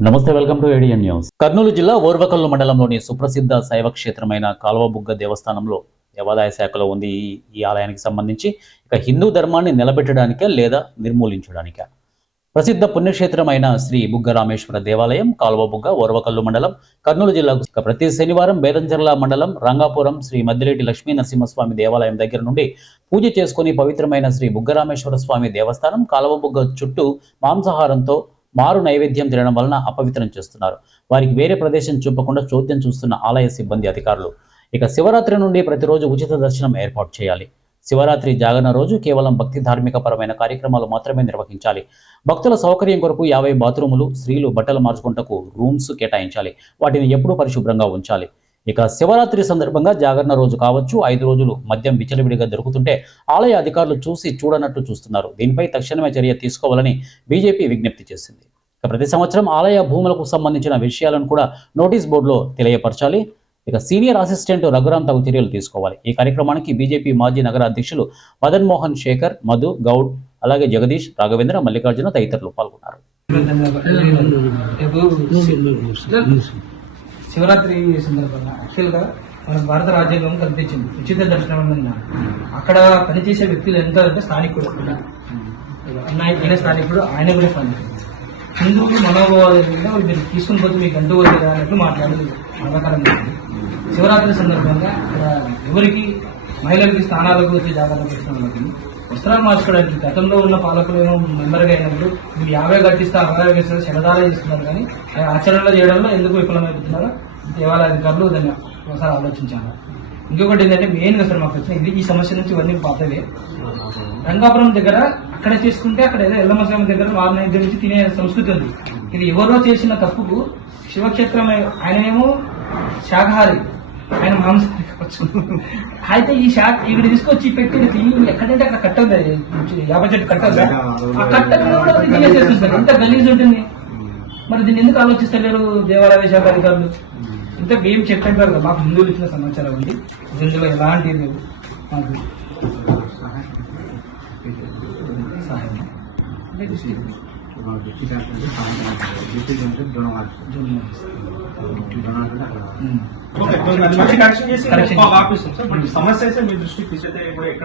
నమస్తే welcome to ఏడియన్ news Kurnool జిల్లా ఓర్వకల్లు మండలంలోని సుప్రసిద్ధ శైవ క్షేత్రమైన కాలువబుగ్గ దేవస్థానంలో దేవాదాయ శాఖలో ఉంది ఈ- ఆలయానికి సంబంధించి ఇక హిందూ ధర్మాన్ని నిలబెట్టడానికే లేదా నిర్మూలించడానికే? ప్రసిద్ధ పుణ్యక్షేత్రమైన శ్రీ బుగ్గ రామేశ్వర దేవాలయం కాలువబుగ్గ ఓర్వకల్లు మండలం కర్నూలు జిల్లాకు ప్రతి శనివారం బేదంచెర్ల మండలం రంగాపురం శ్రీ మద్దిలేటి లక్ష్మీ నరసింహస్వామి దేవాలయం దగ్గర నుండి పూజ చేసుకుని పవిత్రమైన శ్రీ బుగ్గరామేశ్వర స్వామి దేవస్థానం కాలువబుగ్గ చుట్టూ మాంసాహారంతో మారు నైవేద్యం తినడం వలన అపవిత్రం చేస్తున్నారు. వారికి వేరే ప్రదేశం చూపకుండా చోద్యం చూస్తున్న ఆలయ సిబ్బంది అధికారులు. ఇక శివరాత్రి నుండి ప్రతిరోజు ఉచిత దర్శనం ఏర్పాటు చేయాలి. శివరాత్రి జాగరణ రోజు కేవలం భక్తి ధార్మిక పరమైన కార్యక్రమాలు మాత్రమే నిర్వహించాలి. భక్తుల సౌకర్యం కొరకు యాభై బాత్రూములు స్త్రీలు బట్టలు మార్చుకుంటకు రూమ్స్ కేటాయించాలి. వాటిని ఎప్పుడూ పరిశుభ్రంగా ఉంచాలి. ఇక శివరాత్రి సందర్భంగా జాగరణ రోజు కావచ్చు. ఐదు రోజులు మద్యం విచలవిడిగా దొరుకుతుంటే ఆలయ అధికారులు చూసి చూడనట్టు చూస్తున్నారు. దీనిపై తక్షణమే చర్య తీసుకోవాలని బీజేపీ విజ్ఞప్తి చేసింది. ఇక ప్రతి సంవత్సరం ఆలయ భూములకు సంబంధించిన విషయాలను కూడా నోటీస్ బోర్డులో తెలియపరచాలి. ఇక సీనియర్ అసిస్టెంట్ రఘురామ్ తగు చర్యలు తీసుకోవాలి. ఈ కార్యక్రమానికి బీజేపీ మాజీ నగర అధ్యక్షులు మదన్ మోహన్ శేఖర్ మధు గౌడ్ అలాగే జగదీష్ రాఘవేంద్ర మల్లికార్జున తదితరులు పాల్గొన్నారు. శివరాత్రి సందర్భంగా యాక్చువల్గా మన భారత రాజ్యాంగం కల్పించింది. ఉచిత దర్శనం ఉన్న అక్కడ పనిచేసే వ్యక్తులు ఎంత అంటే స్థానికుడు అన్న ఈయన స్థానికుడు ఆయన కూడా స్థానికుడు. హిందువులు మనోభావాలు మీరు తీసుకుని పోతే మీకు అంటూ వద్దు అన్నట్టు మాట్లాడి శివరాత్రి సందర్భంగా ఎవరికి మహిళలకి స్థానాల గురించి జాగ్రత్త పెట్టిన వాళ్ళకి వస్త్రాలు మార్చుకోవడానికి గతంలో ఉన్న పాలకులు మెంబర్గా అయినప్పుడు మీరు యాభై కట్టిస్తే అరవై వేస్తే శరదాలే చేస్తున్నారు కానీ అది ఆచరణలో చేయడంలో ఎందుకు విఫలమైపోతున్నారో? దేవాలయ అధికారులు దాన్ని ఒకసారి ఆలోచించాలి? ఇంకొకటి ఏంటంటే మెయిన్గా సార్ మాకు ప్రశ్న ఇది ఈ సమస్య నుంచి ఇవన్నీ పాతవే. రంగాపురం దగ్గర అక్కడ చేసుకుంటే అక్కడ ఏదో ఎల్లమ్మ స్వామి దగ్గర వారి నైద్యం నుంచి తినే సంస్కృతి ఉంది. ఇది ఎవరో చేసిన తప్పుకు శివక్షేత్రం ఆయనేమో శాఖహారి ఆయన మాంసాహారి కావచ్చు అయితే ఈ శాఖ ఇక్కడ తీసుకొచ్చి పెట్టి తిని ఎక్కడంటే అక్కడ కట్ట ఉంది. యాభై చెట్టు కట్ట ఉంది. ఆ కట్ట కూడా అది తినేసేస్తుంది ఎంత గలీజ్ ఉంటుంది. మరి దీన్ని ఎందుకు ఆలోచిస్తలేరు దేవాలయ శాఖ అధికారులు? ఇంత ఏం చెప్పారు కదా మాకు హిందువులు ఇచ్చిన సమాచారం ఉంది దీంట్లో ఎలాంటి లేవు? మాకు సహాయం. ఓకే మంచి కరెక్షన్ చేసి Correction. ఆపిస్తాం సార్ బట్ సమస్య అయితే మీ దృష్టికి తీసుకెళ్తే కూడా ఎక్కడ